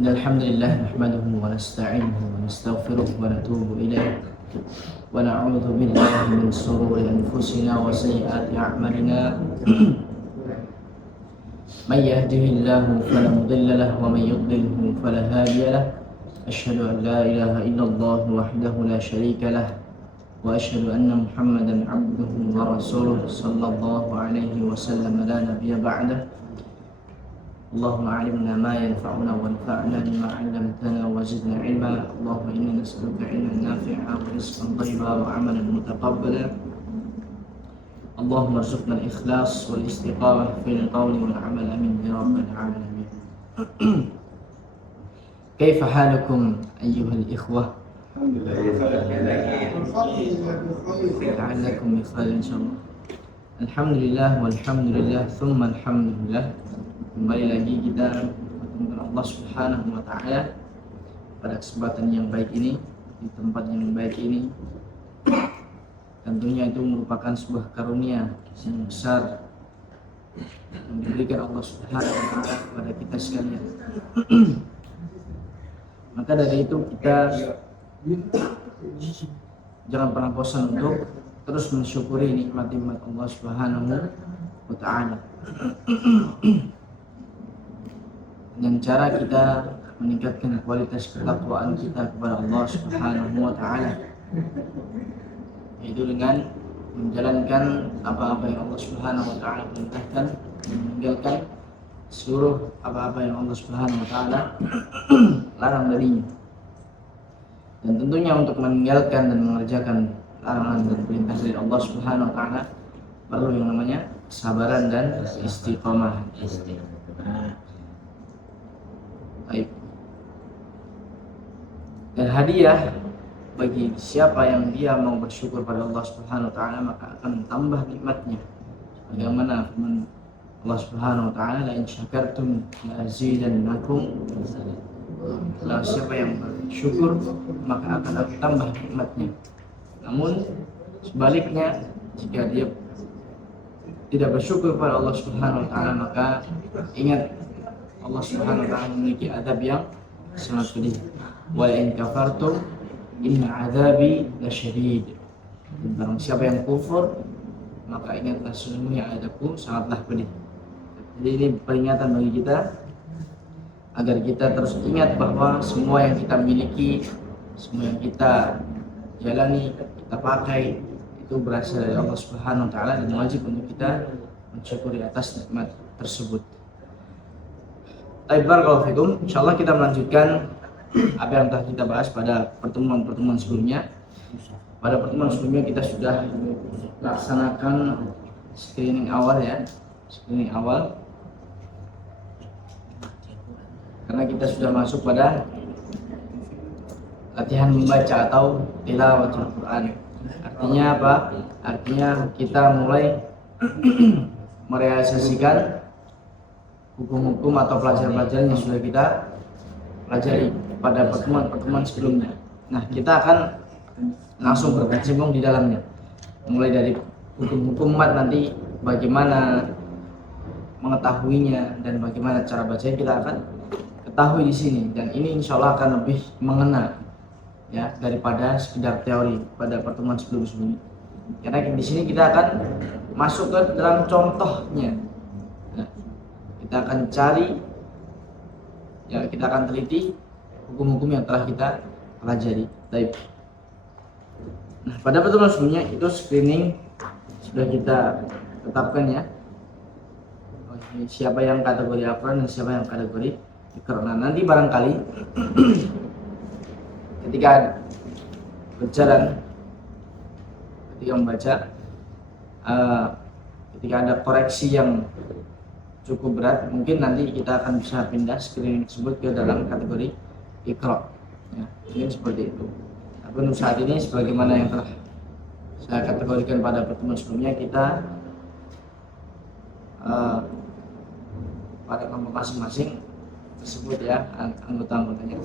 الحمد لله نحمده ونستعينه ونستغفره ونتوب إليه ونعوذ بالله من شرور أنفسنا وسيئات أعمالنا من يهده الله فلا مضل له ومن يضلله فلا هادي له أشهد أن لا إله إلا الله وحده لا شريك له وأشهد أن محمدا عبده ورسوله صلى الله عليه وسلم لا نبي بعده اللهم علمنا ما ينفعنا وانفعنا بما علمتنا وزدنا علما اللهم إنا نسألك علما نافعا ورزقا طيبا وعملا متقبلا اللهم ارزقنا الإخلاص والاستقامة في القول والعمل آمين يا رب العالمين. كيف حالكم أيها الإخوة؟ لعلكم بخير إن شاء الله. Alhamdulillah walhamdulillah thumma alhamdulillah. Kembali lagi kita bertemu dengan Allah Subhanahu wa taala pada kesempatan yang baik ini, di tempat yang baik ini. Tentunya itu merupakan sebuah karunia yang besar yang diberikan Allah Subhanahu wa taala kepada kita sekalian. Maka dari itu kita jangan pernah bosan untuk terus mensyukuri nikmat-nikmat Allah Subhanahu wa taala. Dengan cara kita meningkatkan kualitas ketakwaan kita kepada Allah Subhanahu wa taala, yaitu dengan menjalankan apa-apa yang Allah Subhanahu wa taala perintahkan, meninggalkan seluruh apa-apa yang Allah Subhanahu wa taala larang darinya. Dan tentunya untuk meninggalkan dan mengerjakan larangan dan perintah dari Allah Subhanahu wa taala perlu yang namanya kesabaran dan istiqomah. Baik. Dan hadiah bagi siapa yang dia mau bersyukur pada Allah Subhanahu wa taala maka akan tambah nikmatnya. Bagaimana firman Allah Subhanahu wa taala, la in syakartum la azidannakum. Kalau siapa yang bersyukur maka akan tambah nikmatnya. Namun sebaliknya jika dia tidak bersyukur pada Allah Subhanahu wa taala maka ingat Allah Subhanahu wa taala memiliki azab yang sangat pedih. Wa in kafartum inna azabi lasyadid. Dan barang siapa yang kufur maka ingatlah sesungguhnya azabku sangatlah pedih. Jadi ini peringatan bagi kita agar kita terus ingat bahwa semua yang kita miliki, semua yang kita jalani, kita pakai itu berasal dari Allah Subhanahu wa taala dan wajib untuk kita mensyukuri atas nikmat tersebut. Baik, barakallahu fikum. Insyaallah kita melanjutkan apa yang telah kita bahas pada pertemuan-pertemuan sebelumnya. Pada pertemuan sebelumnya kita sudah laksanakan screening awal ya, screening awal. Karena kita sudah masuk pada latihan membaca atau tilawatul Quran. Artinya apa? Artinya kita mulai merealisasikan hukum-hukum atau pelajaran-pelajaran yang sudah kita pelajari pada pertemuan-pertemuan sebelumnya. Nah, kita akan langsung berkecimpung di dalamnya. Mulai dari hukum-hukum mat nanti bagaimana mengetahuinya dan bagaimana cara bacanya kita akan ketahui di sini, dan ini insya Allah akan lebih mengena ya daripada sekedar teori pada pertemuan sebelum-sebelumnya. Karena di sini kita akan masuk ke dalam contohnya. Nah, kita akan cari ya, kita akan teliti hukum-hukum yang telah kita pelajari. Baik. Nah, pada pertemuan sebelumnya itu screening sudah kita tetapkan ya. Siapa yang kategori Al-Quran dan siapa yang kategori Iqra. Nah, nanti barangkali ketika berjalan, ketika membaca, ketika ada koreksi yang cukup berat, mungkin nanti kita akan bisa pindah screening tersebut ke dalam kategori Iqra ya, mungkin seperti itu. Tapi untuk saat ini sebagaimana yang telah saya kategorikan pada pertemuan sebelumnya, kita pada kelompok masing-masing tersebut ya, anggota-anggotanya.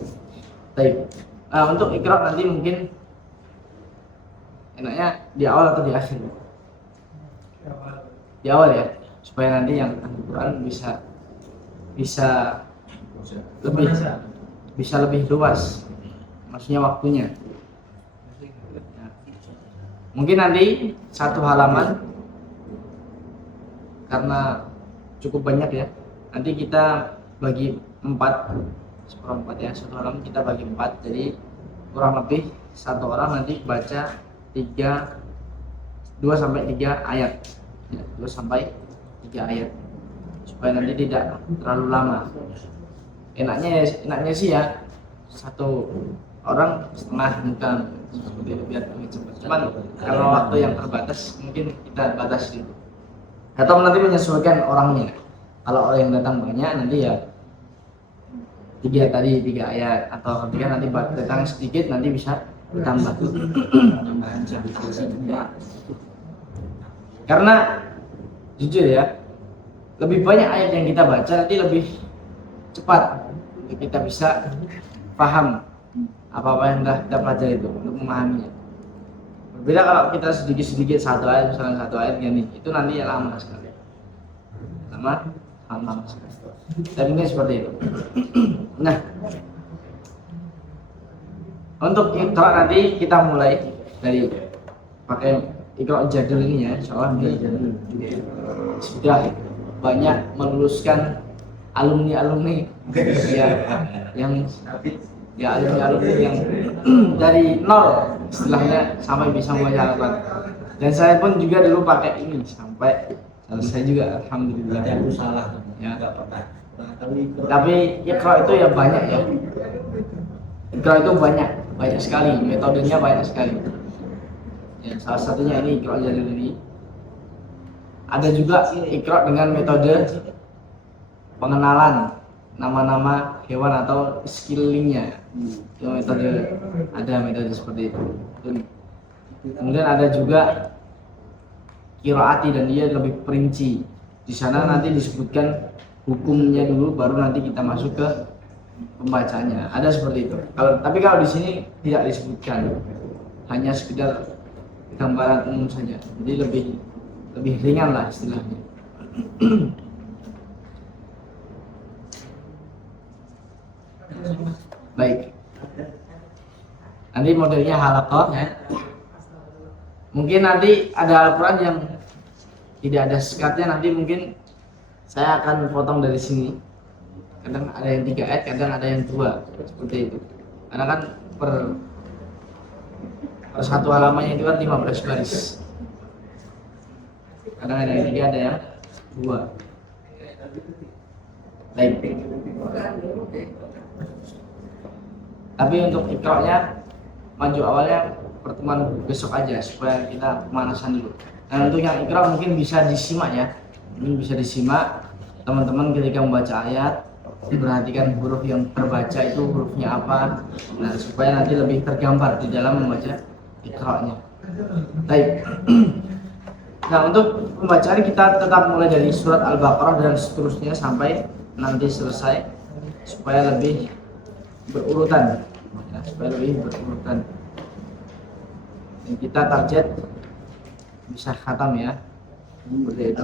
Baik. Untuk Iqra nanti mungkin enaknya di awal atau di akhir? Di awal ya, supaya nanti yang Al-Quran bisa lebih bisa lebih luas, maksudnya waktunya. Ya. Mungkin nanti satu halaman karena cukup banyak ya, nanti kita bagi 4 seperempat ya, satu halaman kita bagi 4, jadi kurang lebih satu orang nanti baca 2 sampai 3 ayat ya, 2 sampai 3 ayat supaya nanti tidak terlalu lama. Enaknya sih ya satu orang setengah muka seperti itu biar lebih cepat. Cuman kalau waktu yang terbatas mungkin kita batasi dulu. Atau nanti menyesuaikan orangnya. Kalau orang yang datang banyak nanti ya 3 ayat, atau ketika nanti datang sedikit nanti bisa ditambah. Karena jujur ya, lebih banyak ayat yang kita baca nanti lebih cepat kita bisa paham apa-apa yang sudah kita pelajari itu untuk memahaminya. Berbeda kalau kita sedikit-sedikit satu ayat, misalnya satu ayat gini, itu nanti ya lama sekali. Lama sekali. Dan ini seperti itu. Nah, untuk Iqra nanti kita mulai dari pakai Iqra jadul ini ya, insyaallah sudah banyak meluluskan alumni ya, yang alumni yang dari nol istilahnya sampai bisa membaca Al-Quran. Dan saya pun juga dulu pakai ini sampai selesai juga, alhamdulillah. Aku salah Ya. nggak pernah. Tapi Iqra itu ya banyak ya. Iqra itu banyak sekali, metodenya banyak sekali. Ya, salah satunya ini Iqra jadul ini. Ada juga Iqra dengan metode pengenalan nama-nama hewan atau skillingnya. Itu ada metode seperti itu. Kemudian ada juga qiraati dan dia lebih perinci. Di sana nanti disebutkan hukumnya dulu, baru nanti kita masuk ke pembacanya. Ada seperti itu. Tapi kalau di sini tidak disebutkan, hanya sekedar gambaran umum saja. Jadi lebih ringan lah istilahnya. Baik. Nanti modelnya halaqah ya. Mungkin nanti ada Al-Quran yang tidak ada sekatnya, nanti mungkin saya akan potong dari sini. Kadang ada yang 3 ayat, kadang ada yang 2, seperti itu. Karena kan per satu halamannya itu kan 15 baris. Kadang ada yang 3, ada yang 2. Baik. Tapi untuk Iqra-nya maju awalnya pertemuan besok aja supaya kita pemanasan dulu. Dan untuk yang Iqra mungkin bisa disimak ya. Mungkin bisa disimak teman-teman ketika membaca ayat, perhatikan huruf yang terbaca itu hurufnya apa. Nah, supaya nanti lebih tergambar di dalam membaca Iqra-nya. Baik. Nah, untuk pembacaan kita tetap mulai dari surat Al-Baqarah dan seterusnya sampai nanti selesai supaya lebih berurutan ya, dan kita target bisa khatam ya, seperti itu,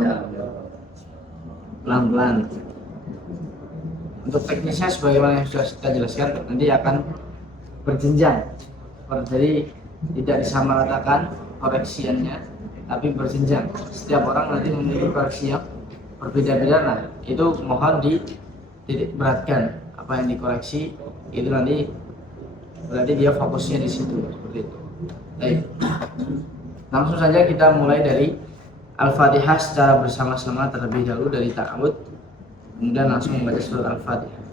pelan-pelan. Untuk teknisnya sebagaimana yang sudah kita jelaskan nanti akan berjenjang, jadi tidak disamaratakan koreksiannya, tapi berjenjang. Setiap orang nanti memiliki koreksi yang berbeda-beda. Nah, itu mohon dititik beratkan apa yang dikoreksi, itu nanti berarti dia fokusnya di situ, seperti itu. Baik. Langsung saja kita mulai dari Al-Fatihah secara bersama-sama terlebih dahulu dari ta'awud, kemudian langsung membaca surat Al-Fatihah.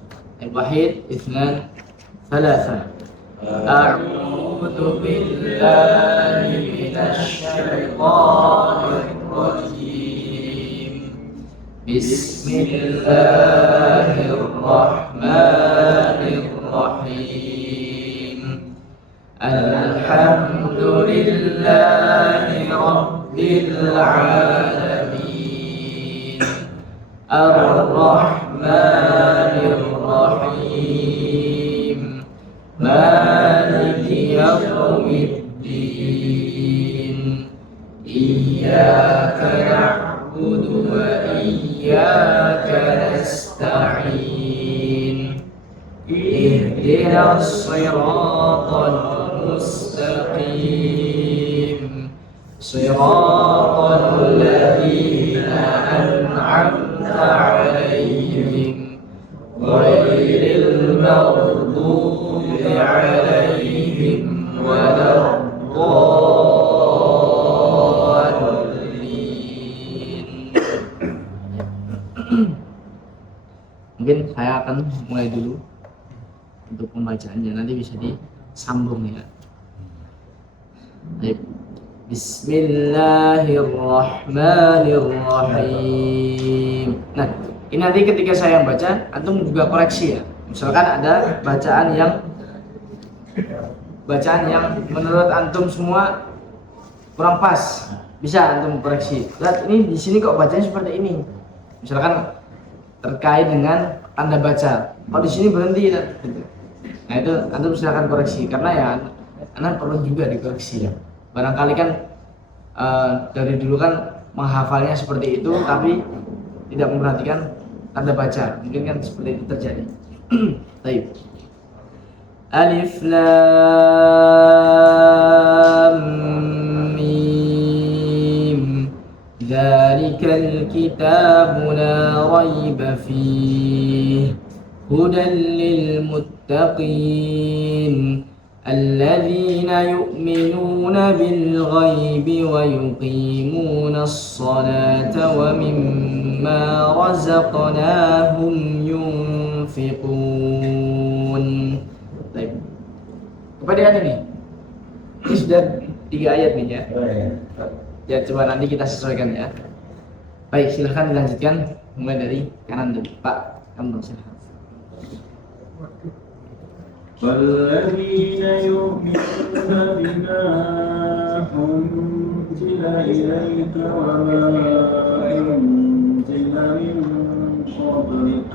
Al-Wahid, Itsnan, Tsalatsa. A'udzu billahi minasy syaithanir rajim. Bismillahirrahmanirrahim. Alhamdulillahi rabbil alamin. Ar-Rahmanir Rahim. Maliki yaumiddin. Iyyaka na'budu wa iyyaka nasta'in. اهدنا الصراط المستقيم صراط الذين أنعمت عليهم غير المغضوب عليهم ولا الضالين. Mungkin saya akan mulai dulu untuk pembacaannya, nanti bisa disambung ya. Baik. Bismillahirrahmanirrahim. Nah, ini nanti ketika saya baca, antum juga koreksi ya. Misalkan ada bacaan yang menurut antum semua kurang pas, bisa antum koreksi. Lihat ini di sini kok bacanya seperti ini. Misalkan terkait dengan tanda baca. Kalau di sini berhenti gitu. Nah, itu antum silakan koreksi karena ya anak perlu juga dikoreksi ya. Barangkali kan dari dulu kan menghafalnya seperti itu tapi tidak memperhatikan tanda baca. Mungkin kan seperti itu terjadi. Baik. Alif Lam Mim. Dzalikal kitabu la raiba fihi hudan lil muttaqin الذين يؤمنون بالغيب ويقيمون الصلاة ومما رزقناهم ينفقون. Baik. Kemudian ini sudah 3 ayat nih ya. Ya coba nanti kita sesuaikan ya. Baik, silahkan dilanjutkan mulai dari kanan dulu. Pak, kamu silahkan. والذين يؤمنون بما أنزل إليك وما أنزل من قبلك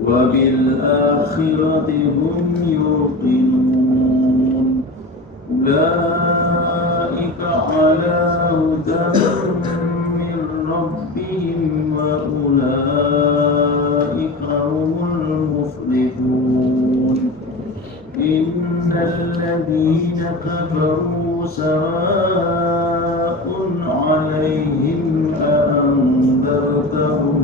وبالآخرة هم يوقنون أولئك على هدى من ربهم وأولئك هم المفلحون إن الذين كفروا سواء عليهم أأنذرتهم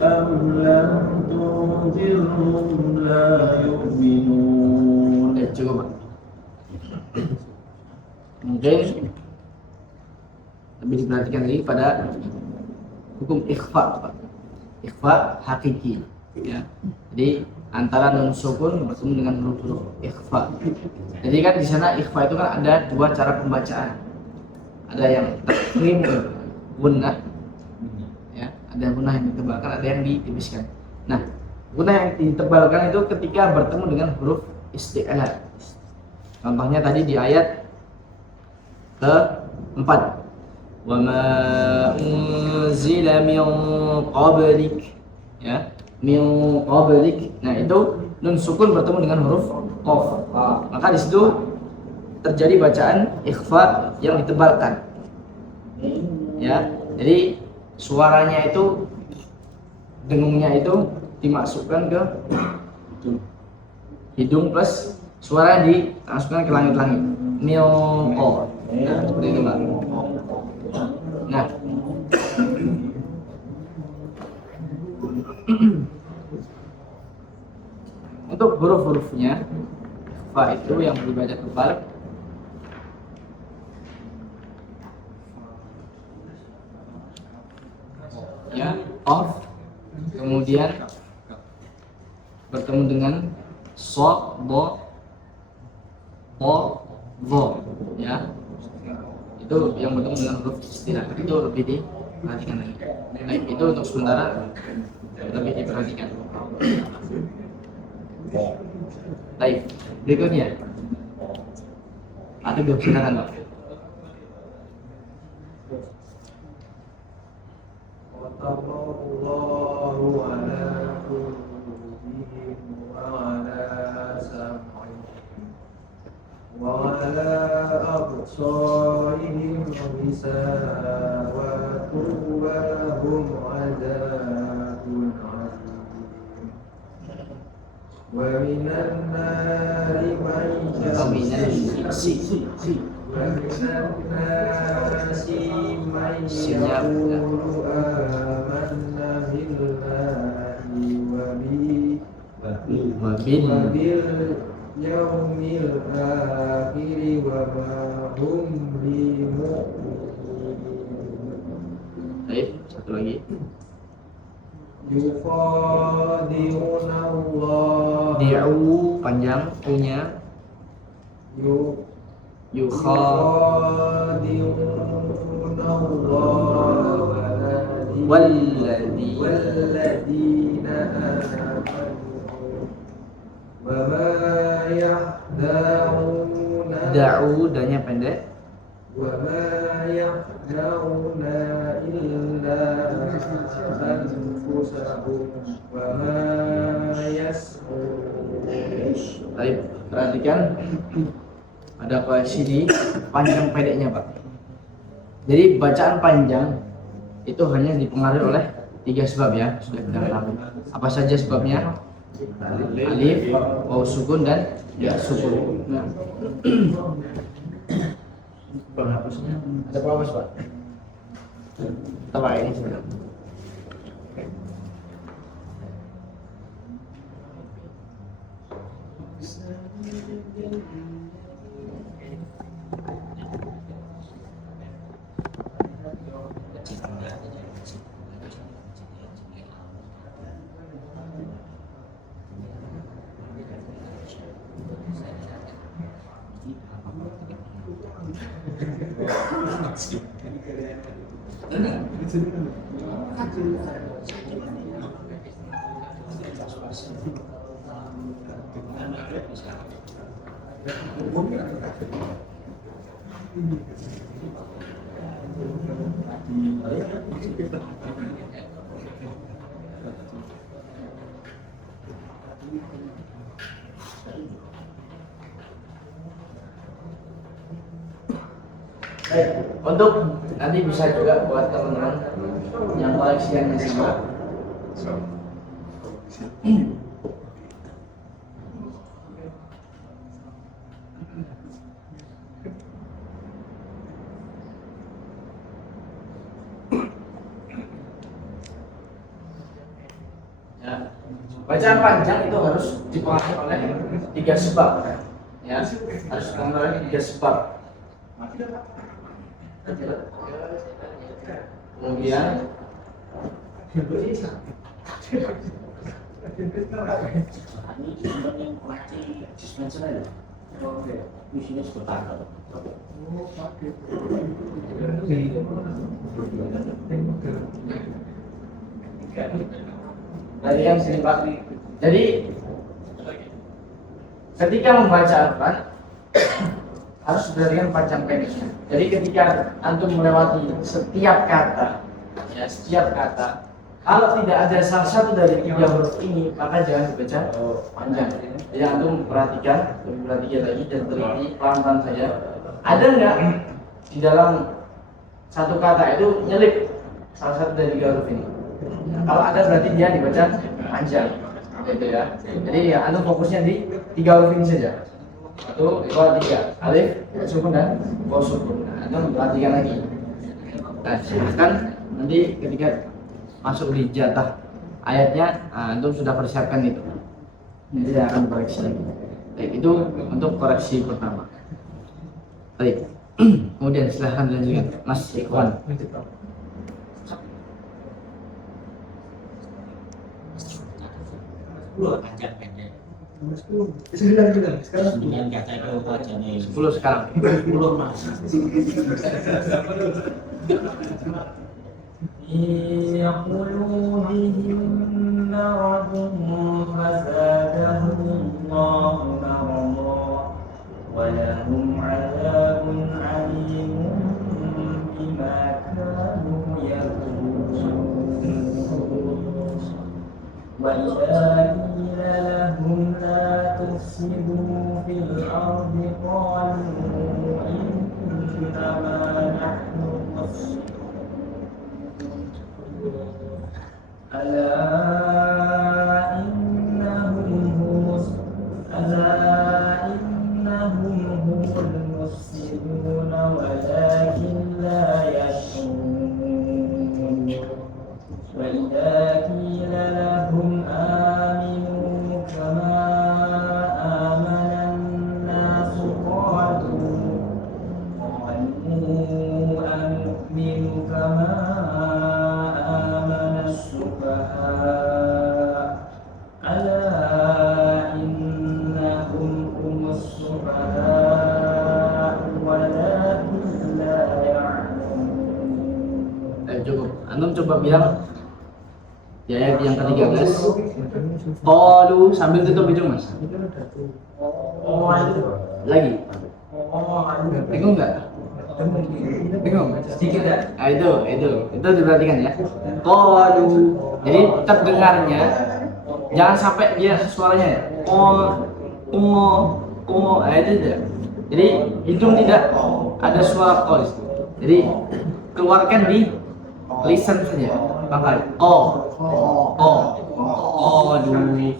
أم لم تنذرهم لا يؤمنون. Cukup. Mungkin lebih diperhatikan lagi pada hukum ikhfa, Pak. Ikhfa hakiki. Ya. Jadi antara nun sukun bertemu dengan huruf ikhfa. Jadi kan di sana ikhfa itu kan ada 2 cara pembacaan. Ada yang takrim gunnah. Ya, ada gunnah yang ditebalkan, ada yang ditipiskan. Nah, gunnah yang ditebalkan itu ketika bertemu dengan huruf isti'la. Contohnya tadi di ayat ke-4. Wa ma unzila min qablik. Ya. Min qablik. Nah, itu nun sukun bertemu dengan huruf qaf. Maka di situ terjadi bacaan ikhfa yang ditebalkan. Ya. Jadi suaranya itu dengungnya itu dimasukkan ke hidung plus suara dimasukkan ke langit-langit. Min qaf. Nah, seperti itu, Pak. Nah, untuk huruf-hurufnya fa itu yang dibaca tebal ya, of, kemudian bertemu dengan so, bo, po, vo ya, itu yang bertemu dengan huruf istilah. Itu lebih diperhatikan lagi. Baik, itu untuk sementara lebih diperhatikan. Baik, berikutnya ada silakan, Pak. Allahu ala qulubihim wa ala sam'ihim wa ala absarihim ghisawatun wa lahum 'adzabun 'adzim. ومن النار من ومن الناس ومن الناس من Siap. يقول آمنا بالله Wabil وباليوم الآخر وما هم بمؤمنين. Baik, satu lagi. يخادعون الله Di'u panjang punya yukha يخادعون الله والذي والذين آمنوا وما يخدعون da'u danya pendek وما يخدعون إلا أنفسهم وما يشعرون. Baik, perhatikan ada koreksi di panjang pendeknya Pak. Jadi bacaan panjang itu hanya dipengaruhi oleh 3 sebab ya, sudah kita ketahui. Apa saja sebabnya? Alif, waw sukun dan ya sukun. Nah. Penghapusnya ada penghapus Pak? Setelah ini sudah. Baik, untuk nanti bisa juga buat teman-teman yang koleksiannya sama. Ya, bacaan panjang itu harus dipengaruhi oleh 3 sebab. Ya, harus dipengaruhi oleh 3 sebab. Kemudian dari yang sini Pak. Jadi ketika membaca Al-Quran harus berdasarkan panjang pendeknya. Jadi ketika antum melewati setiap kata, ya setiap kata, kalau tidak ada salah satu dari 3 huruf ini, maka jangan dibaca panjang. Jadi antum perhatikan, lebih perhatikan lagi dan teliti pelan-pelan saja. Ada nggak di dalam satu kata itu nyelip salah satu dari 3 huruf ini? Nah, kalau ada berarti dia dibaca panjang, gitu ya. Jadi ya antum fokusnya di 3 huruf ini saja. 1, 2, 3, alif, sukun dan waw sukun. Nah, itu perhatikan lagi. Nah, silahkan nanti ketika masuk di jatah ayatnya, itu sudah persiapkan itu. Jadi saya akan koreksi lagi. Baik, itu untuk koreksi pertama. Baik, kemudian silahkan dilanjutkan, Mas Ikhwan. Panjang pendek. 9 juga sekarang 9 kata itu bacanya 10 sekarang. 10 mas. يقولون رب فزادهم الله مرضا ولهم عذاب عليم بما كانوا يكفرون وإذا قيل لهم لا تفسدوا في الأرض قالوا إنما نحن مصلحون ألا إنهم هم وإذا قيل لهم آمنوا كما آمن الناس قالوا أنؤمن كما آمن السفهاء ألا إنهم هم السفهاء ولكن لا يعلمون. Cukup. Antum coba bilang di ayat yang ke-13. Qalu sambil tutup hidung, Mas. Lagi. Bingung enggak? Bingung? Sedikit ya? Nah, itu diperhatikan ya. Qalu. Jadi terdengarnya jangan sampai dia suaranya ya. Nah, itu tidak. Jadi hidung tidak ada suara qol. Jadi keluarkan di lisan saja. Pakai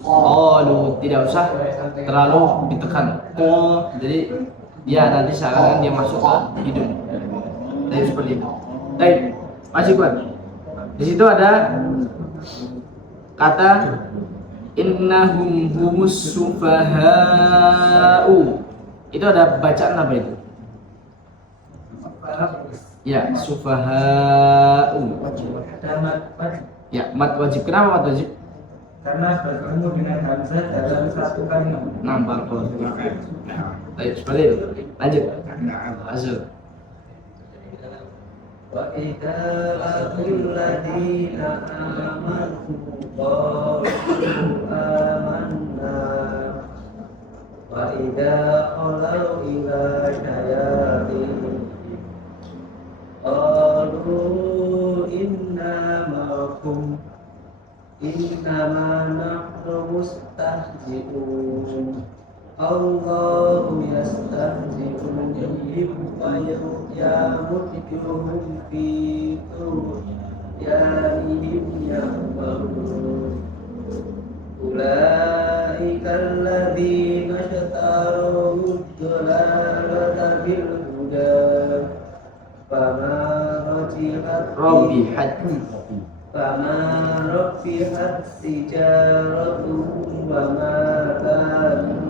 qalu tidak usah terlalu ditekan. Jadi dia nanti seakan dia masuk ke hidung. Jadi seperti itu. Baik, masih kuat. Di situ ada kata innahum humus sufaha'u. Itu ada bacaan apa itu? Ya, sufaha'u. Ada mat Ya, mat wajib. Kenapa mat wajib? karena bertemu dengan hamzah dalam satu kalimat. Nampak kalau. Baik, seperti itu. Lanjut. Azul. وَإِذَا لَقُوا الَّذِينَ آمَنُوا قَالُوا آمَنَّا وَإِذَا خَلَوْا إِلَى شَيَاطِينِهِمْ قَالُوا إِنَّا مَعَكُمْ إِنَّمَا نَحْنُ مُسْتَهْزِئُونَ الله يستهزئ بهم ويمدهم في طغيانهم يعمهون أولئك الذين اشتروا الضلالة بالهدى فما ربحت تجارتهم وما كانوا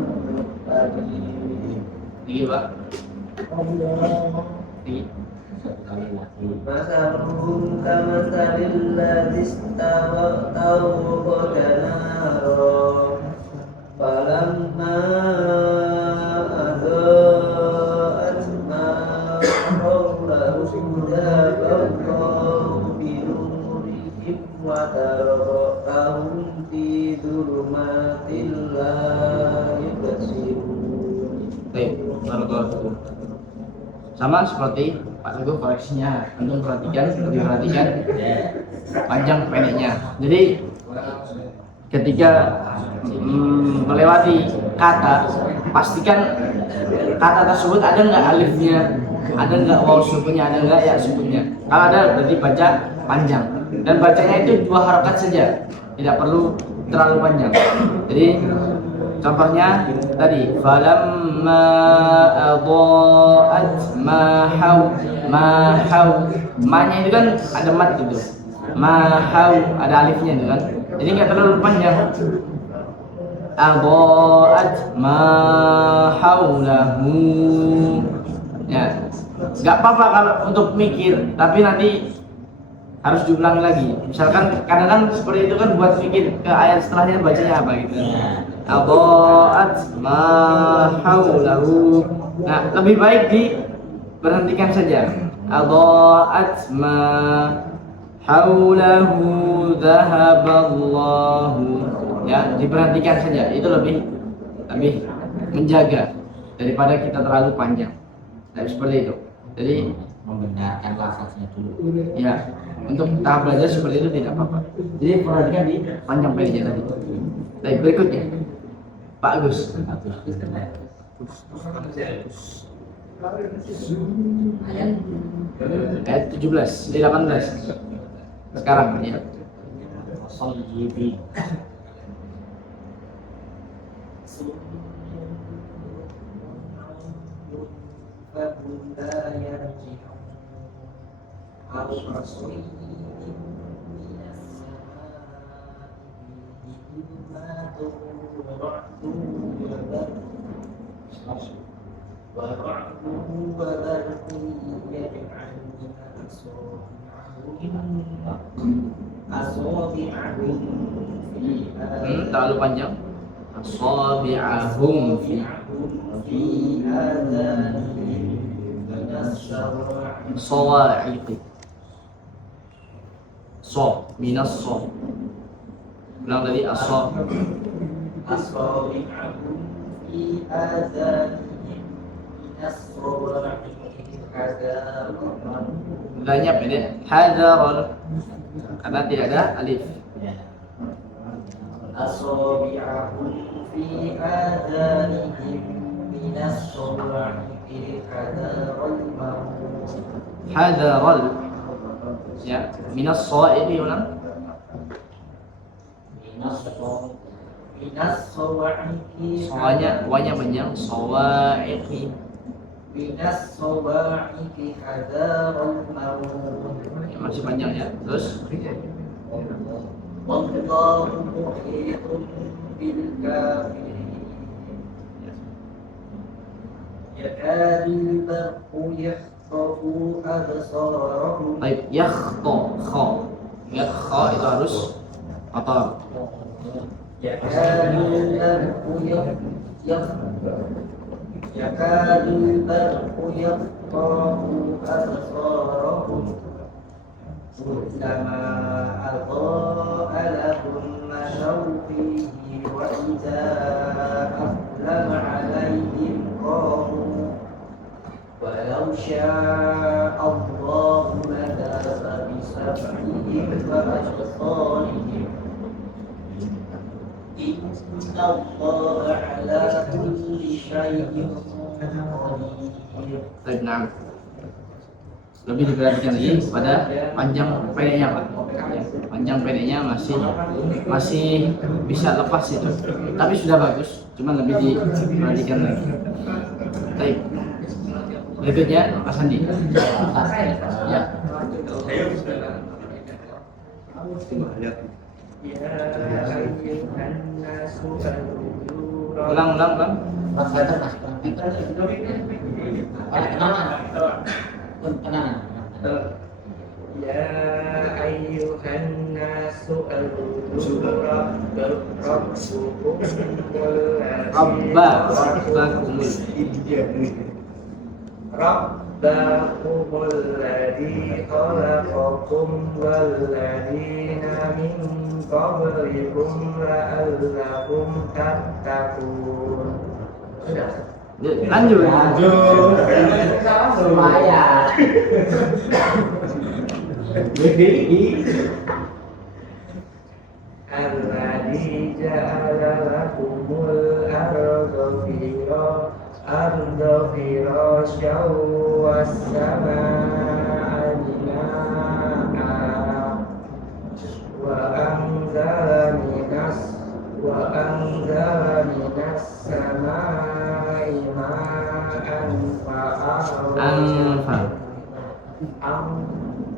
Tinggi, Pak. Tinggi. مثلهم كمثل الذي استوقد نارا فلما أضاءت ما حوله ذهب الله بنورهم وتركهم في ظلمات لا يبصرون. Baik, barakallahu. Sama seperti Pak Teguh koreksinya, antum perhatikan, lebih perhatikan panjang pendeknya. Jadi ketika melewati kata, pastikan kata tersebut ada nggak alifnya, ada nggak waw sukunnya, ada nggak ya sukunnya. Kalau ada berarti baca panjang, dan bacanya itu 2 harokat saja, tidak perlu terlalu panjang. Jadi contohnya tadi falamma adaat ma ma-nya itu kan ada mat gitu. Ada alifnya itu kan. Jadi enggak terlalu panjang. Adaat ma haulahu. Ya. Enggak apa-apa kalau untuk mikir, tapi nanti harus diulangi lagi. Misalkan kadang-kadang seperti itu kan buat mikir ke ayat setelahnya bacanya apa gitu. Adaat ma haulahu. Nah, lebih baik diberhentikan saja. Adaat ma haulahu dhahaballahu. Ya, diperhatikan saja. Itu lebih menjaga daripada kita terlalu panjang. Nah, seperti itu. Jadi membenarkan lafaznya dulu. ya, untuk tahap belajar seperti itu tidak apa-apa. Jadi perhatikan di panjang pendeknya tadi. Baik, berikutnya Pak Agus. Ayat 17, 18. Sekarang ya. Sayyibi. ظلمات ورعد وبرق يجعلون أصابعهم في terlalu panjang. Asabi'ahum fi آذانهم من الصواعق sawa'iqi. Minas ulang tadi أصابعهم في آذانهم من الصواعق حذر الموت Adanya pendek. Hadzarul karena tidak ada alif. أصابعهم في آذانهم من الصواعق حذر الموت Hadzarul ya minas sa'iqi ulang. من الصواعق Wanya panjang. Sawa'iqi. من الصواعق حذر الموت Ya, masih panjang ya. Terus والله محيط بالكافرين يكاد البرق يخطف أبصارهم baik yakhta kha. Ya kha itu harus kotor. يكاد البرق يكاد البرق يخطف أبصارهم كلما أضاء لهم مشوا فيه وإذا أظلم عليهم قاموا ولو شاء الله لذهب بسمعهم وأبصارهم إن الله على كل شيء قدير. Baik, nah. Lebih diperhatikan lagi pada panjang pendeknya Pak. Panjang pendeknya masih bisa lepas itu. Tapi sudah bagus, cuma lebih diperhatikan lagi. Baik. Berikutnya Mas Andi. Ya. Ulang. Mas Fajar, Mas. Kenalan. يا أيها الناس اعبدوا ربكم الذي خلقكم والذين من قبلكم لعلكم تتقون. Lanjut. Lumayan. الذي جعل لكم الأرض فراشا والسماء بناء وأنزل من السماء ماء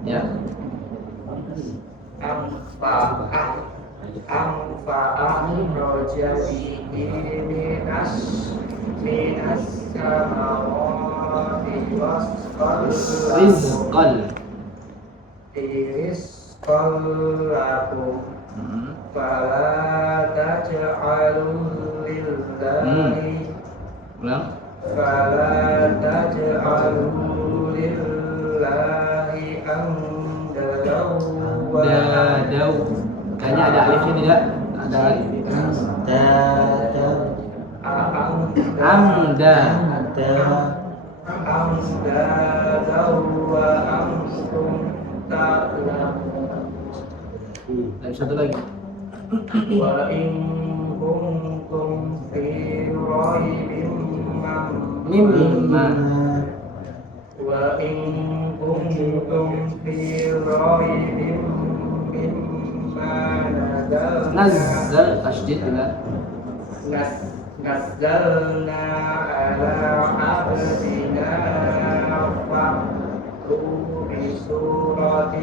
Ya. فأخرج به من الثمرات رزقا لكم فلا تجعلوا لله Ulang. فلا تجعلوا لله أندادا Dadau. Kayaknya ada alifnya tidak? Ada alif. Amda. أندادا وأنتم تعلمون. Dan satu lagi. وإن كنتم في ريب Mimma. وإن كنتم في ريب مما Nazzal tasydid bila نزلنا على عبدنا فأتوا بسورة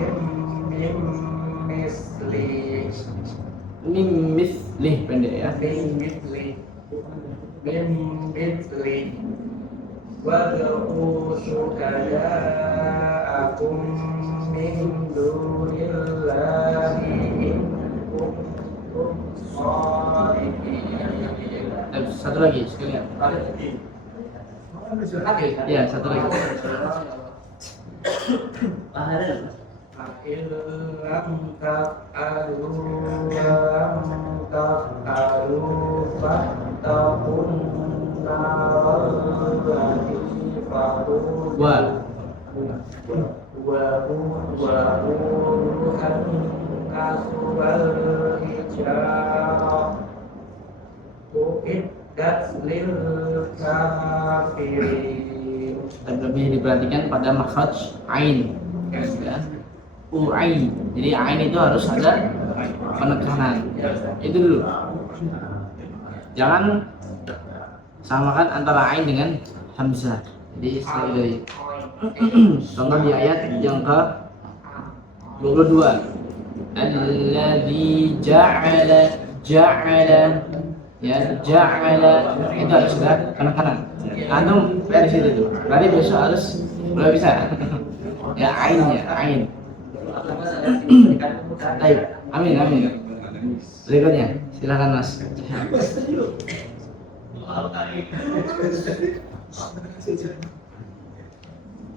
من مثله mim Lih pendek ya. min mitli wad'u syuhada'akum min dunillahi in kuntum shadiqin. Satu lagi sekalian. Ya, satu lagi. Lam taf'alu lam taf'alu fattaqun narallati Wa وَقُودُهَا النَّاسُ وَالْحِجَارَةُ أُعِدَّتْ لِلْكَافِرِينَ. dan lebih diperhatikan pada makhraj ain ya. U'ain. Jadi ain itu harus ada penekanan. Itu dulu. Jangan samakan antara ain dengan hamzah. Jadi sekali lagi. Contoh di ayat yang ke 22. Alladzi ja'ala ya ja'ala itu harus ada penekanan. Antum dari situ tuh. Berarti besok harus mulai bisa. Ya ainnya, ain. Baik, amin amin. Berikutnya, silakan Mas.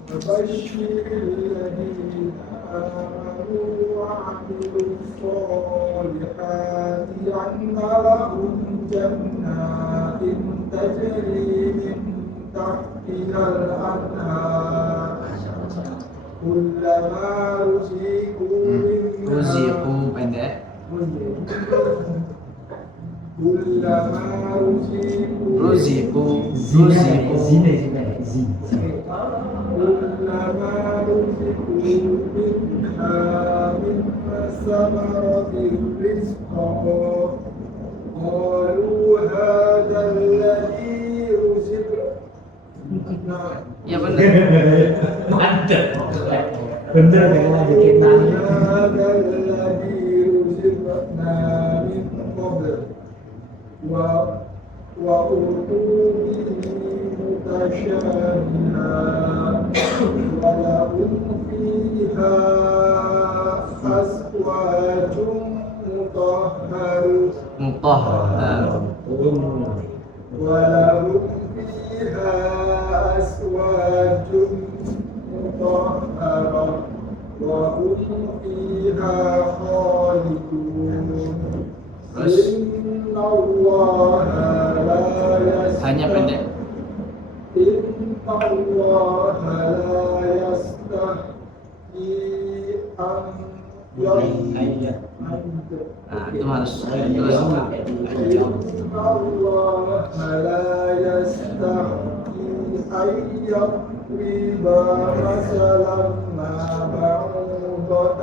وبشر الذين آمنوا وعملوا الصالحات أن لهم جنات تجري من تحتها الأنهار كلما رزقوا منها Ruziqu pendek. كلما رزقوا Ruziqu كلما رزقوا منها من ثمرة رزقا قالوا هذا الذي رزقنا Ya benar. هذا الذي رزقنا من قبل وأتوا به متشابها ولهم فيها أزواج مطهرة Mutahhar. ولهم فيها أزواج مطهرة وهم فيها خالدون إن الله لا Hanya pendek. إن الله لا يستحيي أن Nah, itu harus terus. إن الله لا يستحيي أن يضرب مثلا ما بعوضة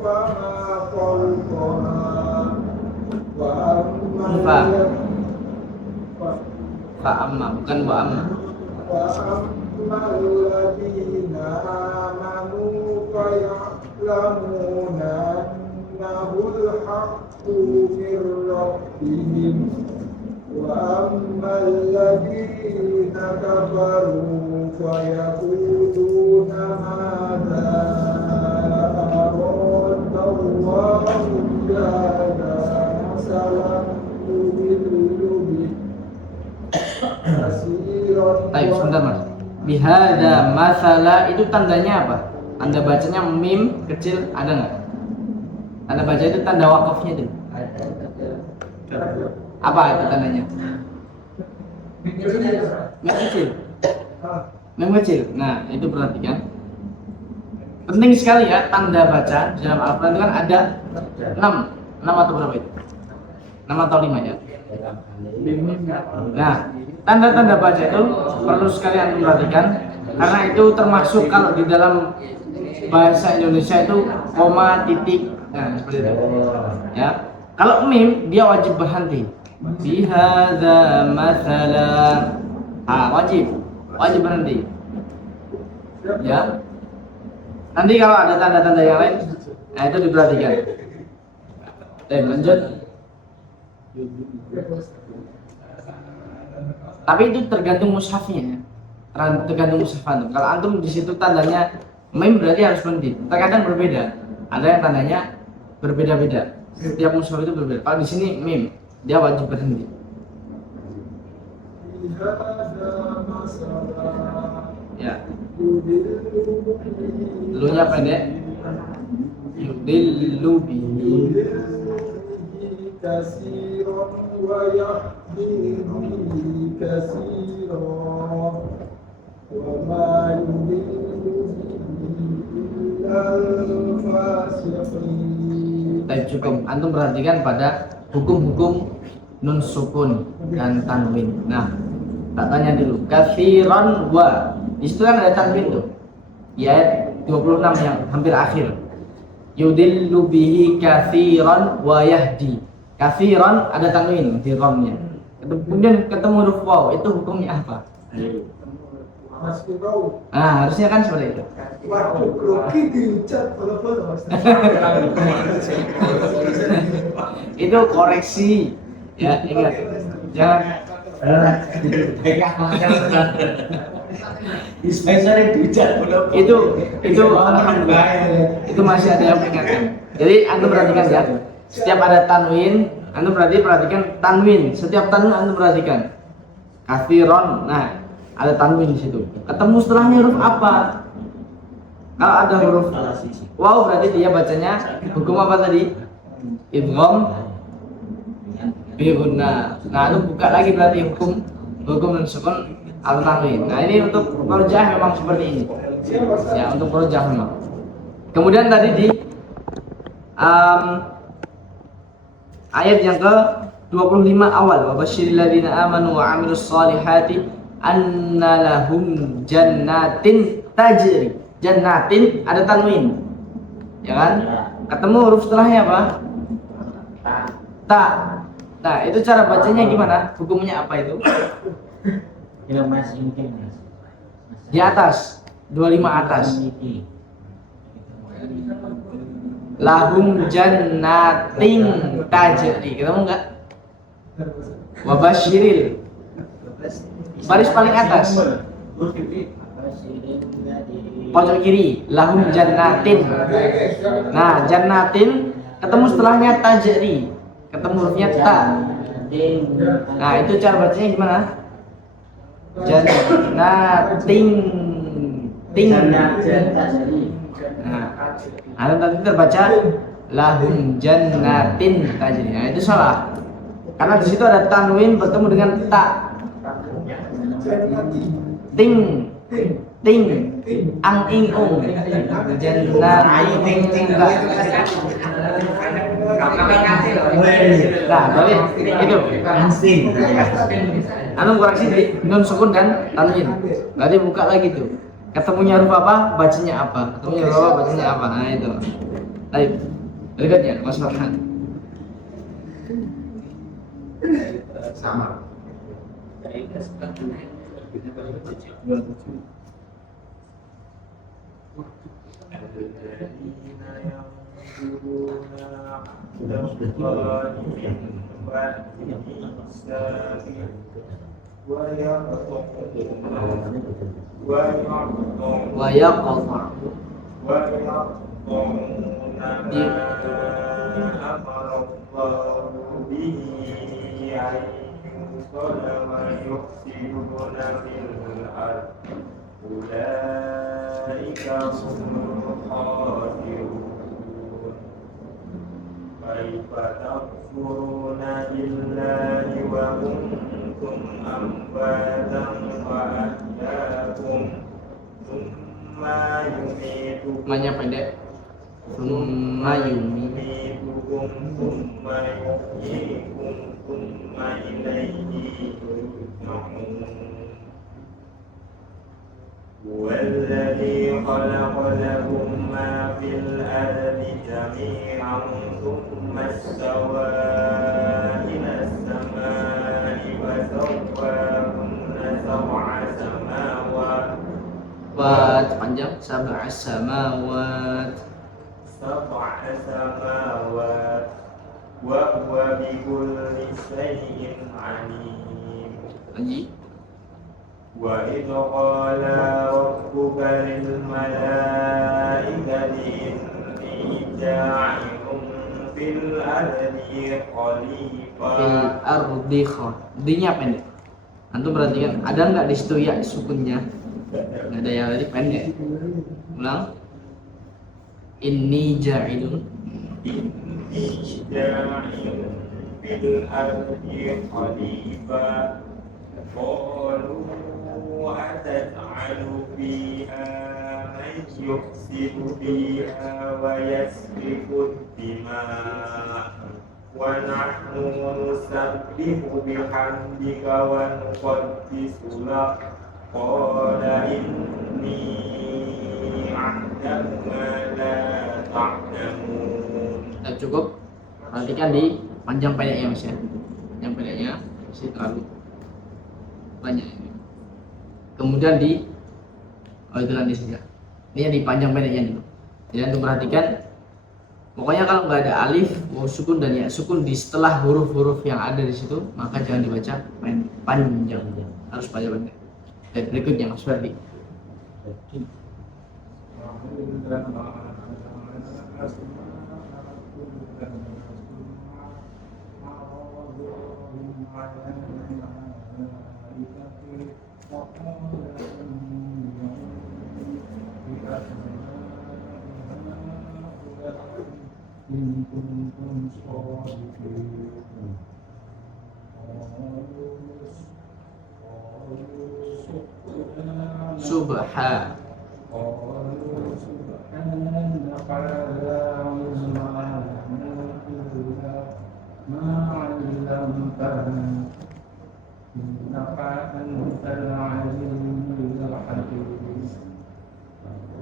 فما فوقها Fa. Fa amma bukan wa amma. وأما الذين آمنوا فيعلمون أنه الحق من ربهم وأما الذين كفروا فيقولون ماذا أراد الله بهذا مثلا يضل به Baik, sebentar Mas. Bihada masala itu tandanya apa? Anda bacanya mim kecil ada nggak? Anda baca itu tanda wakafnya itu. Apa itu tandanya? Mim kecil. Mim kecil. Nah, itu perhatikan. Penting sekali ya tanda baca di dalam Al-Quran itu kan ada 6 atau berapa itu? 6 atau 5 ya? Nah, tanda-tanda baca itu perlu sekalian perhatikan karena itu termasuk kalau di dalam bahasa Indonesia itu koma, titik, nah seperti itu. Ya, kalau mim dia wajib berhenti. Bihadza mathala, wajib berhenti. Ya, nanti kalau ada tanda-tanda yang lain, nah itu diperhatikan. Lanjut. Tapi itu tergantung mushafnya. Tergantung mushaf antum. Kalau antum di situ tandanya mim berarti harus berhenti. Terkadang berbeda. Ada yang tandanya berbeda-beda. Setiap mushaf itu berbeda. Kalau di sini mim, dia wajib berhenti. Ya. Lunya pendek. Yudillu bihi kasiran wa yahdi bihi kasiran wa ma yudillu bihi al-fasiqin. Baik, cukup. Antum perhatikan pada hukum-hukum nun sukun dan tanwin. Nah, tak tanya dulu. Katsiran wa. Di situ kan ada tanwin tuh. Di ayat 26 yang hampir akhir. Yudillu bihi katsiran wa yahdi. Katsiran ada tanwin di romnya. Kemudian ketemu huruf waw, itu hukumnya apa? Masih tahu. Nah, harusnya kan seperti itu. Waktu grogi diucap kalau Itu koreksi. Ya, ingat. Jangan itu alhamdulillah itu masih ada yang mengingatkan. Jadi antum perhatikan ya, setiap ada tanwin antum perhatikan tanwin, setiap tanwin antum perhatikan katsiron. Nah, ada tanwin di situ, ketemu setelahnya huruf apa? Kalau ada huruf waw berarti dia bacanya hukum apa tadi? Idgham bi gunna. Nah, antum buka lagi berarti hukum dan sukun atau tanwin. Nah, ini untuk merujah memang seperti ini. Ya, untuk merujah memang. Kemudian tadi di ayat yang ke-25 awal, wa basyiril ladzina amanu wa 'amilus shalihati anna lahum jannatin tajri. Jannatin ada tanwin. Ya kan? Ketemu huruf setelahnya apa? Ta. Nah, itu cara bacanya gimana? Hukumnya apa itu? Tidak masih mungkin mas. Di atas 25 atas. Lahum jannatin tajri. Ketemu enggak? Wabasyiril. Baris paling atas. Pojok kiri. Lahum jannatin. Nah, jannatin ketemu setelahnya tajri. Ketemu hurufnya ta. Nah, itu cara bacanya gimana? Jannatin ting. Nah, ada tadi terbaca lahum jannatin tajri. Nah, itu salah. Karena di situ ada tanwin bertemu dengan ta. Ting ting ang ing ung jannatin ting ta. Nah, jadi itu anu koreksi di nun sukun dan tanwin. Berarti buka lagi tuh. Ketemunya huruf apa, bacanya apa. Ketemunya huruf apa, bacanya apa. Nah, itu. Baik. Berikutnya, Mas Farhan. Sama. Wa yaqta. كيف تكفرون بالله وكنتم أمواتا وأحياكم ثم يميتكم Namanya pendek. Summa يميتكم ثم يحييكم ثم إليه ترجعون هو الذي خلق لكم ما في الأرض جميعا ثم استوى إلى السماء فسواهن سبع سماوات panjang sab'a samawat. سبع سماوات وهو بكل شيء عليم. Lagi. وإذ قال ربك للملائكة إني جاعل في الأرض خليفة. Fil ardi D-nya pendek. Antum perhatikan, ada nggak di situ ya sukunnya? Nggak ada, yang tadi pendek. Ulang. Inni ja'ilun. إني جاعل في الأرض خليفة. قالوا أتجعل فيها من يفسد فيها ويسفك الدماء ونحن نسبح بحمدك ونقدس لك قال إني أعلم ما لا تعلمون. Nah, cukup. Perhatikan di panjang pendeknya Mas ya. Panjang pendeknya masih terlalu banyak ini. Kemudian di itu nanti saja. Ini yang di panjang pendeknya dulu. Jadi antum perhatikan, pokoknya kalau nggak ada alif, waw sukun dan ya sukun di setelah huruf-huruf yang ada di situ, maka jangan dibaca panjang, harus pendek. Dan berikutnya Mas Ferdi. إن كنتم صادقين Subha. قالوا سبحانك لا علم لنا إلا ما علمتنا إنك أنت العليم الحكيم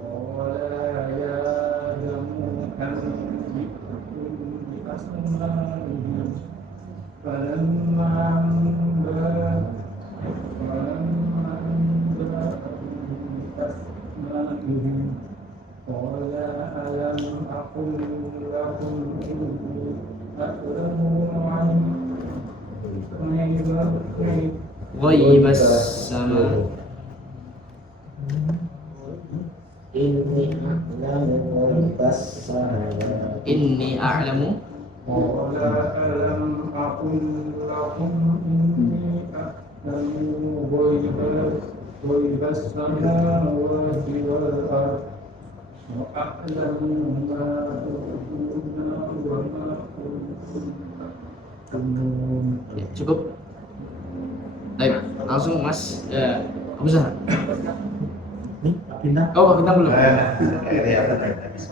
قال يا آدم أنبئهم بأسمائهم فلما أنبأهم بأسمائهم قال ألم أقل لكم إني أعلم غيب السماء. Inni a'lamu. قال ألم أقل لكم إني أعلم غيب السماوات والأرض وأعلم ما تبدون وما كنتم تكتمون. Ya, cukup. Baik, langsung Mas Abu Zahra. Pindah. Oh, Pak Bintang belum.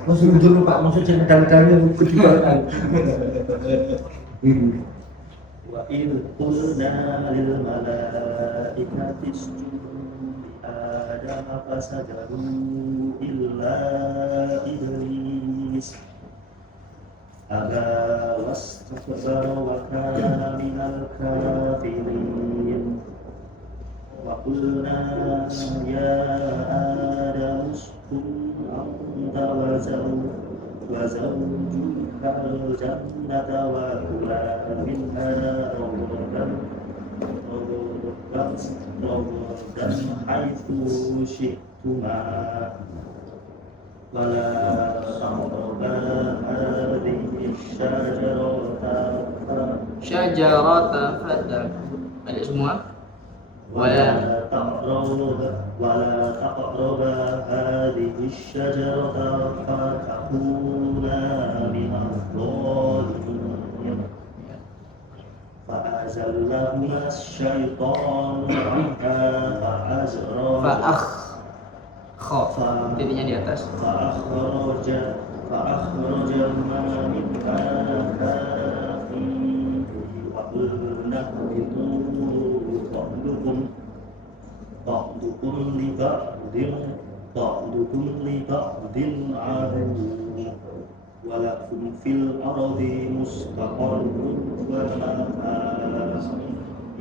Maksud dulu Pak, maksud jangan kali-kali kedua kali. Wa idh qulna lil malaikati isjudu li adama fasajadu illa iblis aba wastakbara wa kana minal kafirin. Wa qulna ya Adam uskun anta wa zawjuka al-jannata wa kula minha ragadan haitsu syi'tuma wa la taqraba hadhihi Syajarata fatak. Ada semua? ولا تقرب هذه الشجرة فتكونا من الظالمين فأزلهما الشيطان عنها Titiknya di atas. فأخرجهما منها كافين وقلنا اهبطوا بعضكم لبعض عدو ولكم في الأرض مستقر ومتاع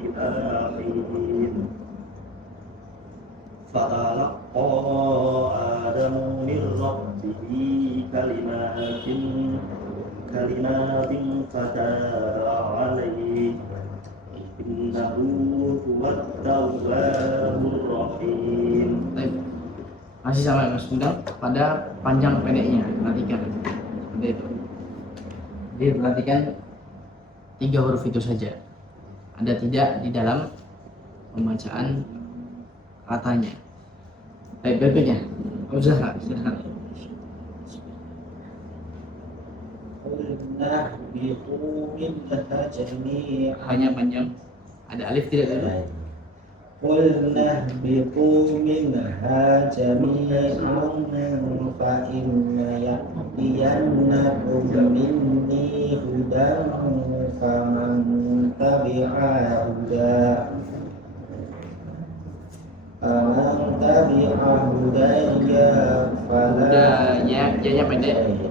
إلى حين فتلقى آدم من ربه كلمات كلمات فتاب عليه إنه هو التواب الرحيم. Baik. Masih sama Mas Bundang pada panjang pendeknya, perhatikan seperti itu. Jadi perhatikan 3 huruf itu saja. Ada tidak di dalam pembacaan katanya. Baik, berikutnya. Usaha, silakan. Qulna biqu minha jami'an. Hanya panjang. Ada alif tidak dulu? Qulna biqu minha jami'an fa inna ya'tiyannakum minni hudan faman tabi'a hudaya fala Janya pendek.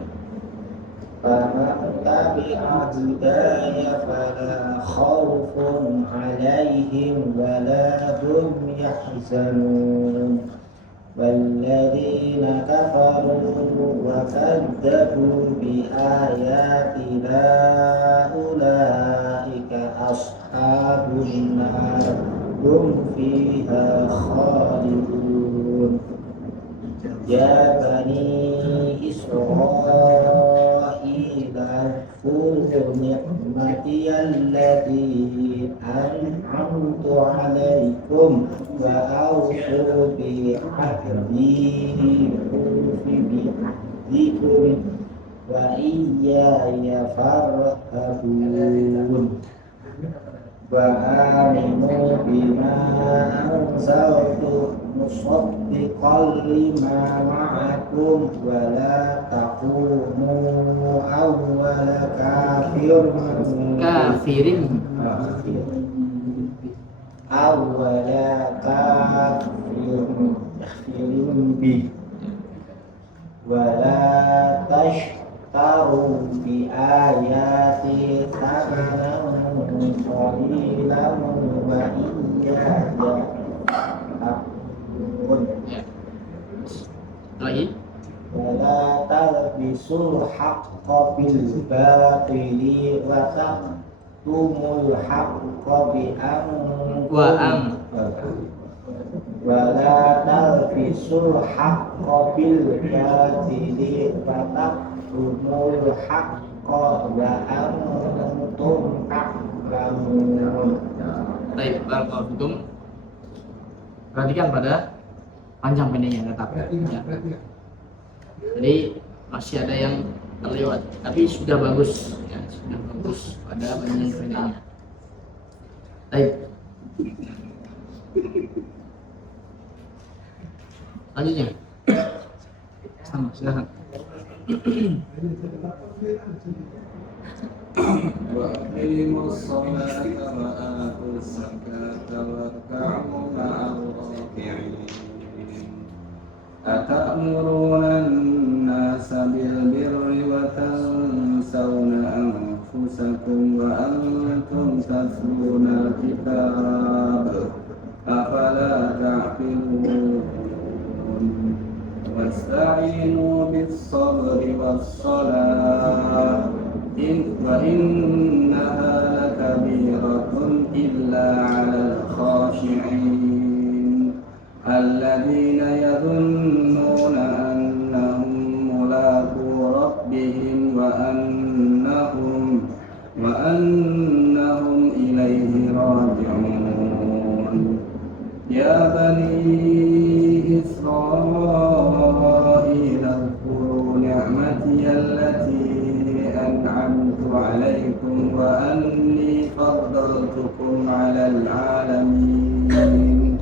فمن تبع هداي فلا خوف عليهم ولا هم يحزنون والذين كفروا وكذبوا بآياتنا أولئك أصحاب النار هم فيها خالدون يا بني إسرائيل اذكروا نعمتي التي أنعمت عليكم وأوفوا بعهدي أوف بعهدكم وإياي فارهبون وآمنوا بما أنزلت مصدقا لما معكم ولا تكونوا أول Kafirin. أول كافر به ولا تشتروا بآياتي ثمنا قليلا وإياي فارهبون Ya. Lagi. ولا تلبسوا الحق بالباطل وتكتموا الحق ولا تلبسوا الحق بالباطل وتكتموا الحق وأنتم تعلمون. Baik, barakallahu fikum. Perhatikan pada panjang pendeknya tetap. Ya. Jadi masih ada yang terlewat, tapi sudah bagus, ya, sudah bagus pada panjang pendeknya. Baik. Lanjutnya. Sama, silakan. وأقيموا الصلاة وآتوا الزكاة واركعوا مع الراكعين أتأمرون الناس بالبر وتنسون أنفسكم وأنتم تتلون الكتاب أفلا تعقلون واستعينوا بالصبر والصلاة وإنها لكبيرة إلا على الخاشعين الذين يظنون أنهم ملاقو ربهم وأنهم إليه راجعون يا بني إسرائيل اذكروا نعمتي التي أنعمت عليكم وأني فضلتكم على العالمين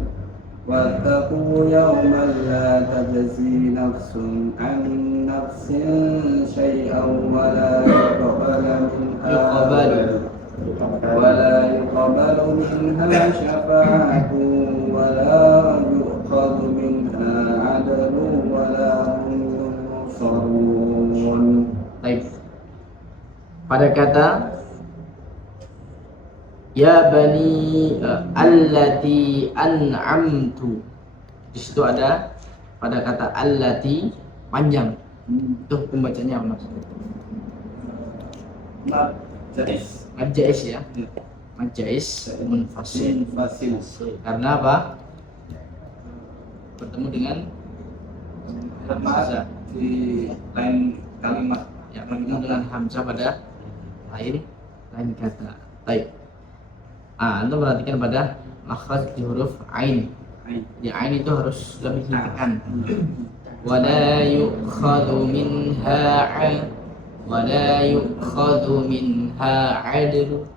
واتقوا يوما لا تجزي نفس عن نفس شيئا ولا يقبل منها شفاعة ولا يؤخذ منها عدل ولا هم ينصرون. Baik. Pada kata ya bani allati an'amtu, di situ ada pada kata allati panjang. Itu pembacanya Mas. Jais. Majais ya. Majais munfasil. Fasil. Karena apa? Bertemu dengan hamzah. Di lain kalimat. Ya, bertemu dengan hamzah pada lain kata. Baik. Anda perhatikan pada makhraj di huruf ain. Di ain itu harus lebih ditekan. Wala yu'khadhu minha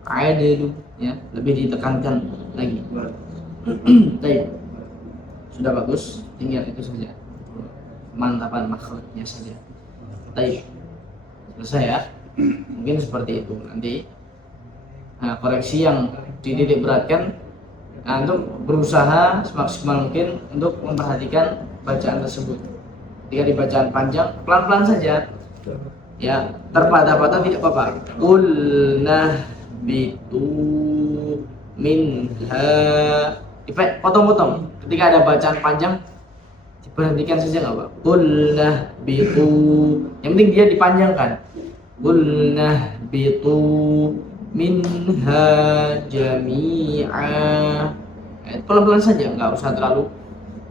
adlu, ya, lebih ditekankan lagi. Baik. Sudah bagus, tinggal itu saja. Mantapan makhrajnya saja. Baik. Selesai ya. Mungkin seperti itu nanti. Nah, koreksi yang dititik beratkan, untuk berusaha semaksimal mungkin untuk memperhatikan bacaan tersebut. Ketika di bacaan panjang, pelan-pelan saja. Ya, terpatah-patah tidak apa-apa. Qulna bitu minha. Potong-potong. Ketika ada bacaan panjang, diperhatikan saja nggak Pak? Qulna bitu. Yang penting dia dipanjangkan. Qulna bitu minha jami'a. Pelan-pelan saja, nggak usah terlalu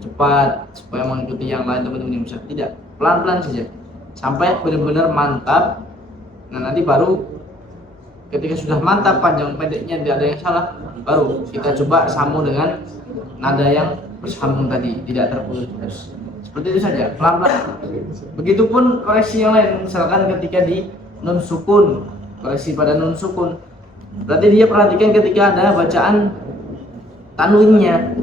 cepat supaya mengikuti yang lain teman-teman yang bisa. Tidak, pelan-pelan saja sampai benar-benar mantap. Nah, nanti baru ketika sudah mantap panjang pendeknya tidak ada yang salah, baru kita coba sambung dengan nada yang bersambung tadi, tidak terputus. Seperti itu saja, pelan-pelan. Begitupun koreksi yang lain, misalkan ketika di nun sukun, koreksi pada nun sukun, berarti dia perhatikan ketika ada bacaan tanwinnya,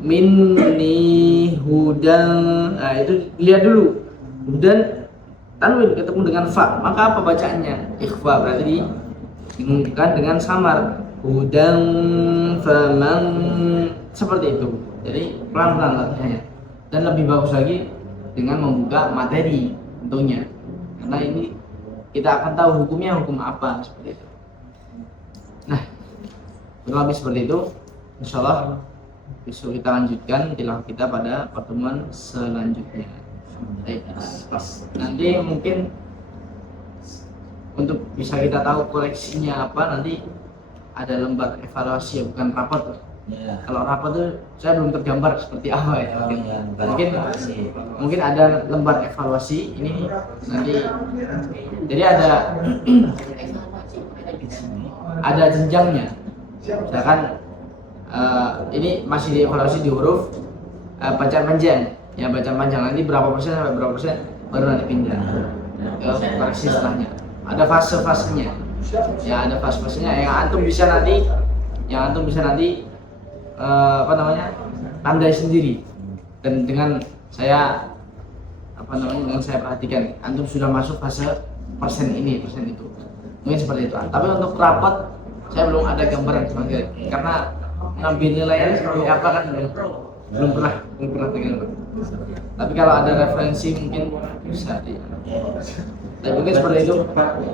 minni hudan. Nah, itu lihat dulu, hudan tanwin ketemu dengan fa, maka apa bacaannya? Ikhfa, berarti dimungkinkan dengan samar, hudan faman, seperti itu. Jadi pelan-pelan latihannya, dan lebih bagus lagi dengan membuka materi tentunya, karena ini kita akan tahu hukumnya hukum apa, seperti itu. Nah, kurang lebih seperti itu. Insyaallah besok kita lanjutkan tilawah kita pada pertemuan selanjutnya. Baik, nanti mungkin untuk bisa kita tahu koreksinya apa, nanti ada lembar evaluasi ya, bukan rapot. Ya. Kalau rapot tuh saya belum tergambar seperti apa ya. Oh, ya, Mungkin ada lembar evaluasi ini nanti. Jadi ada jenjangnya. Misalkan ini masih dievaluasi di huruf bacaan panjang. Ya, bacaan panjang nanti berapa persen sampai berapa persen baru nanti pindah ke koreksi setelahnya. Ada fase-fasenya. Ya, ada fase-fasenya yang antum bisa nanti tandai sendiri. Dan dengan saya dengan saya perhatikan antum sudah masuk fase persen ini, persen itu. Mungkin seperti itu. Tapi untuk rapot saya belum ada gambaran karena ngambil nilainya seperti apa kan belum pernah dengar. Tapi kalau ada referensi mungkin bisa di. Tapi mungkin seperti itu.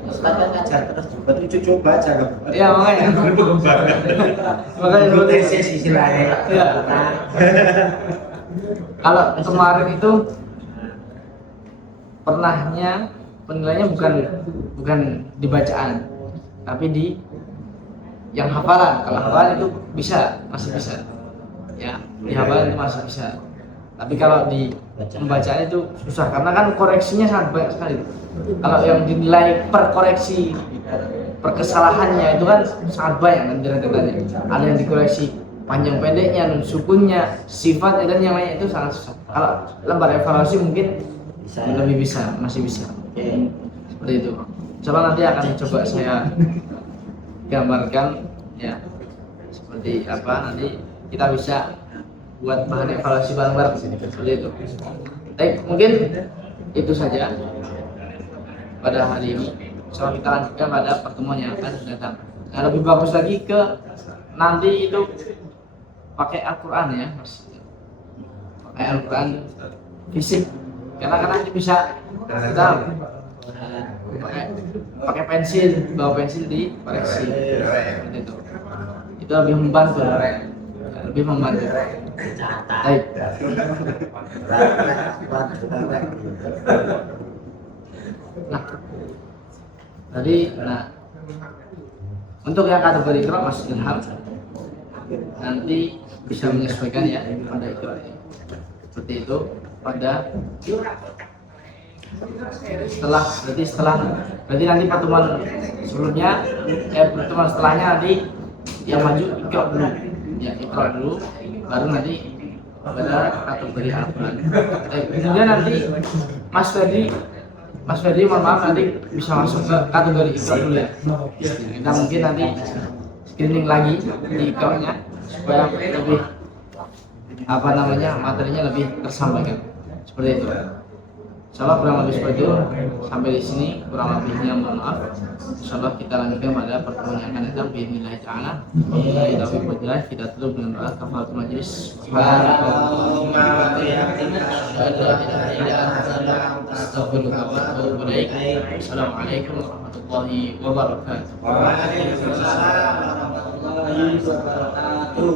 Ustaz kan ngajar terus juga itu coba aja. Iya, makanya. Makanya Itu tesis istilahnya. Iya. Kalau kemarin itu penilaiannya bukan di bacaan, tapi di yang hafalan. Kalau hafalan itu masih bisa. Ya, di hafalan itu masih bisa. Tapi kalau di pembacaan itu susah karena kan koreksinya sangat banyak sekali. Kalau yang dinilai per koreksi, per kesalahannya itu kan sangat banyak kan data-datanya. Ada yang dikoreksi panjang pendeknya, nun sukunnya, sifatnya dan yang lainnya itu sangat susah. Kalau lembar evaluasi mungkin masih bisa. Seperti itu. Coba nanti akan coba saya gambarkan ya seperti apa, nanti kita bisa buat bahan evaluasi bareng-bareng seperti itu. Baik, mungkin itu saja pada hari ini. Coba kita lanjutkan pada pertemuan yang akan datang. Nah, lebih bagus lagi ke nanti itu pakai Al-Quran ya, pakai Al-Quran fisik, karena nanti bisa kita pakai pensil, bawa pensil di koreksi seperti itu lebih membantu. Baik. Nah, tadi Untuk yang kategori Iqra Mas Ilham nanti bisa menyesuaikan ya pada Iqra ini. Seperti itu pada berarti nanti pertemuan sebelumnya pertemuan setelahnya nanti yang maju Iqra dulu ya, Iqra dulu baru nanti pada kategori Al-Quran. Kemudian nanti Mas Ferdi mohon maaf nanti bisa masuk ke kategori Iqra dulu ya. Kita mungkin nanti screening lagi di Iqra-nya supaya lebih materinya lebih tersampaikan. Seperti itu. Insyaallah kurang lebih seperti itu. Sampai di sini kurang lebihnya mohon maaf. Insyaallah kita lanjutkan pada pertemuan yang akan datang bismillah taala. Billahi taufiq wal hidayah. Kita tutup dengan doa kafaratul majelis. Assalamualaikum warahmatullahi wabarakatuh. Waalaikumsalam warahmatullahi wabarakatuh.